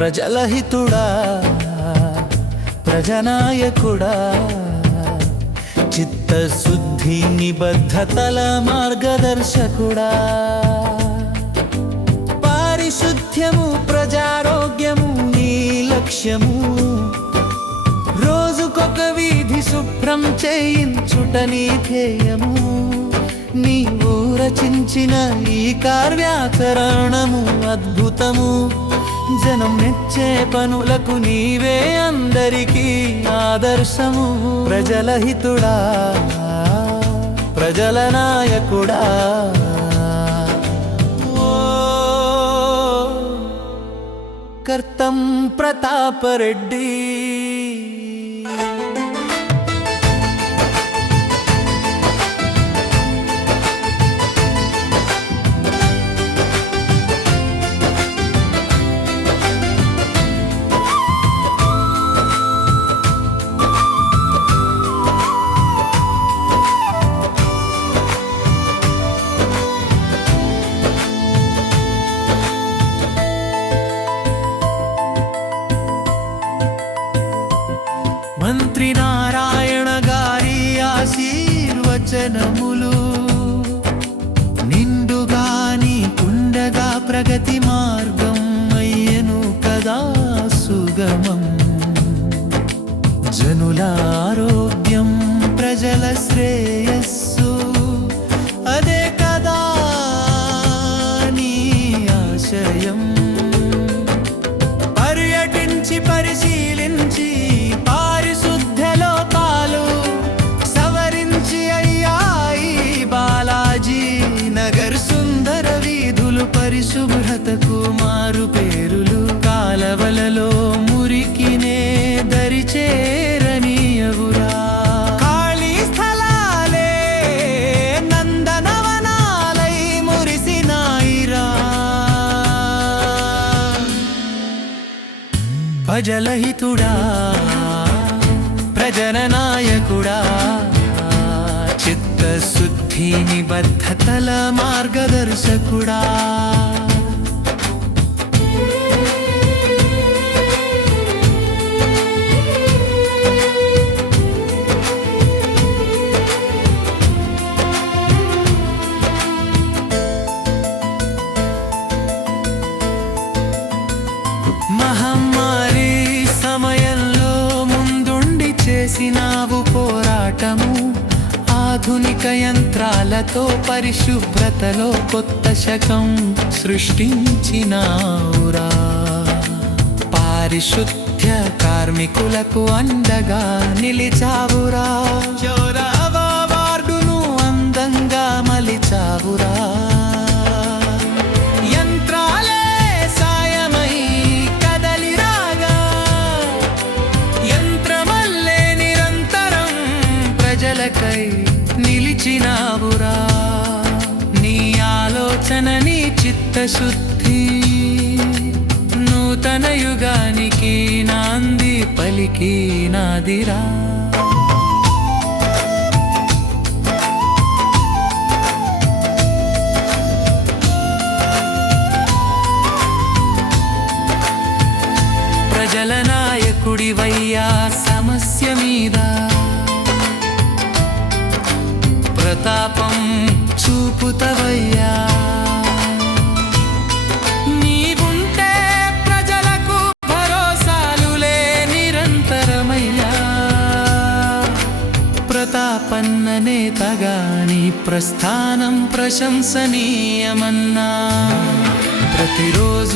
ప్రజలహితుడా ప్రజనాయకుడా చిత్తశుద్ధి నిబద్ధతల మార్గదర్శకుడా పారిశుద్ధ్యము ప్రజారోగ్యము నీ లక్ష్యము రోజుకొక వీధి శుభ్రం చేయించుట నీ ధ్యేయము నీవు రచించిన ఈ కార్యాచరణము అద్భుతము జనం మెచ్చే పనులకు నీవే అందరికీ ఆదర్శము ప్రజలహితుడా ప్రజల నాయకుడా కర్తం ప్రతాపరెడ్డి మంత్రి నారాయణ గారి ఆశీర్వచనములు నిండుగా నీకుండగా ప్రగతి మార్గం అయ్యను కదా సుగమం జనుల ఆరోగ్యం ప్రజల శ్రేయస్సు అదే కదా నీ ఆశయం పర్యటించి పరిశీలించి పరిశుభ్రతకు మారు పేరులు కాలవలలో మురికినే దరిచేరనీయవురా ఖాళీ స్థలాలే నందనవనాలై మురిసినాయిరా ప్రజలహితుడా ప్రజల నాయకుడా చిత్తశుద్ధి నిబద్ధతల మార్గదర్శకుడా మహమ్మారి సమయంలో ముందుండి చేసినావు పోరాటము ఆధునిక యంత్రాలతో పరిశుభ్రతలో కొత్త శకం సృష్టించినావురా పారిశుద్ధ్య కార్మికులకు అండగా నిలిచావురా వార్డును అందంగా మలిచావురా యంత్రాలే సాయమై కదలిరాగా యంత్రమల్లే నిరంతరం ప్రజలకై నిలిచినావురా నీ ఆలోచన నీ చిత్తశుద్ధి నూతన యుగానికి నాంది పలికినాదిరా ప్రజల నాయకుడివయ్యా సమస్య మీద ప్రతాపం చూపుతవయ్యా నీవుంటే ప్రజలకు భరోసాలులే నిరంతరమయ్యా ప్రతాపన్న నేతగా నీ ప్రస్థానం ప్రశంసనీయమన్నా ప్రతిరోజు